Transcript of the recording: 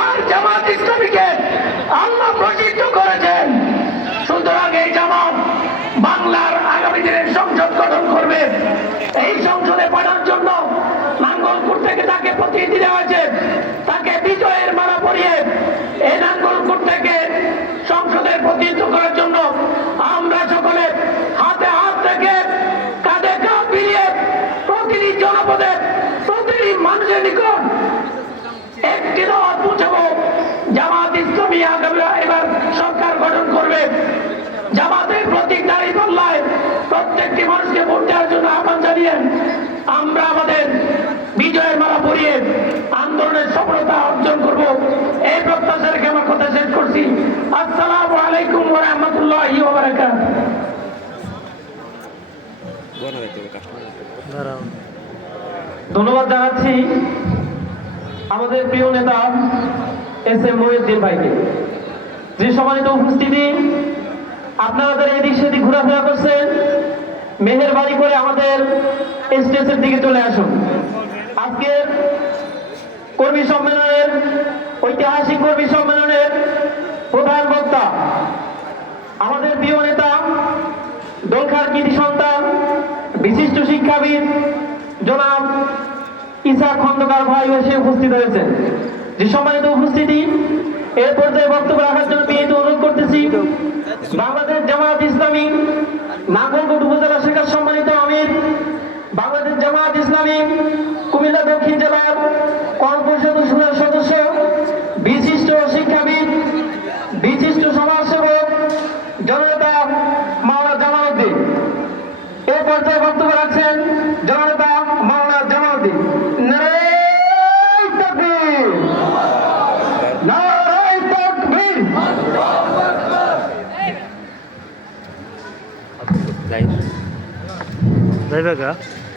আর জামাত ইসলামীকে আল্লাহ প্রসিদ্ধ করেছেন। সুতরাং এই জামাত বাংলার আগামী দিনের সংসদ গঠন করবে। এই সংসদে পাঠার জন্য নাঙ্গলকোট থেকে তাকে প্রতিনিধি দেওয়া হয়েছে। তাকে বিজয়ের মালা পরিয়ে এই নাঙ্গলকোট থেকে সংসদের প্রতিনিধিত্ব করার জন্য আমরা সকলে হাতে হাত রেখে কাঁধে কাঁধ মিলিয়ে প্রতিটি জনপদে প্রতিটি মানুষের নিকট একটি দাওয়াত পৌঁছাবো। জামাত ইসলামী আগামী এবার সরকার গঠন করবে। জামাতের প্রতীক দাঁড়িপাল্লায় প্রত্যেকটি মানুষকে ভোট দেওয়ার জন্য আহ্বান জানিয়ে আমরা আমাদের বিজয়ের মালা পরিয়ে আন্দোলনের সফলতা অর্জন করব। এই প্রত্যাশা রেখে আমার কথা শেষ করছি। আসসালামু আলাইকুম ওয়া রাহমাতুল্লাহি ওয়া বারাকাতুহু। ধন্যবাদ জানাচ্ছি আমাদের প্রিয় নেতা এস এম মহিউদ্দিন ভাইকে। যে সম্মানিত উপস্থিতি, আপনারা যারা এদিক সেদিক ঘোরাফেরা করছেন, মেহেরবানি করে আমাদের স্টেজের দিকে চলে আসুন। আজকের কর্মী সম্মেলনের, ঐতিহাসিক কর্মী সম্মেলনের প্রধান বক্তা আমাদের প্রিয় নেতা, দোলখার কৃতি সন্তান, বিশিষ্ট শিক্ষাবিদ জনাব ইসহাক খন্দকার ভাই এসে উপস্থিত হয়েছেন। যে সম্মানিত উপস্থিতি, এর পর্যায়ে বক্তব্য রাখার জন্য বিনীত অনুরোধ করতেছি বাংলাদেশ জামাত ইসলামী নাঙ্গলকোট উপজেলা শাখার সম্মানিত আমির, বাংলাদেশ জামাত ইসলামী কুমিল্লা দক্ষিণ জেলার কর্মপরিষদ সদস্য, বিশিষ্ট শিক্ষাবিদ, বিশিষ্ট সমাজসেবক জননেতা মাওলানা জামাল উদ্দিন। এ পর্যায়ে বক্তব্য রাখছেন জননেতা মাওলানা জামাল উদ্দিন। নারায়ে তাকবীর, নারায়ে তাকবীর। যাইবে গা।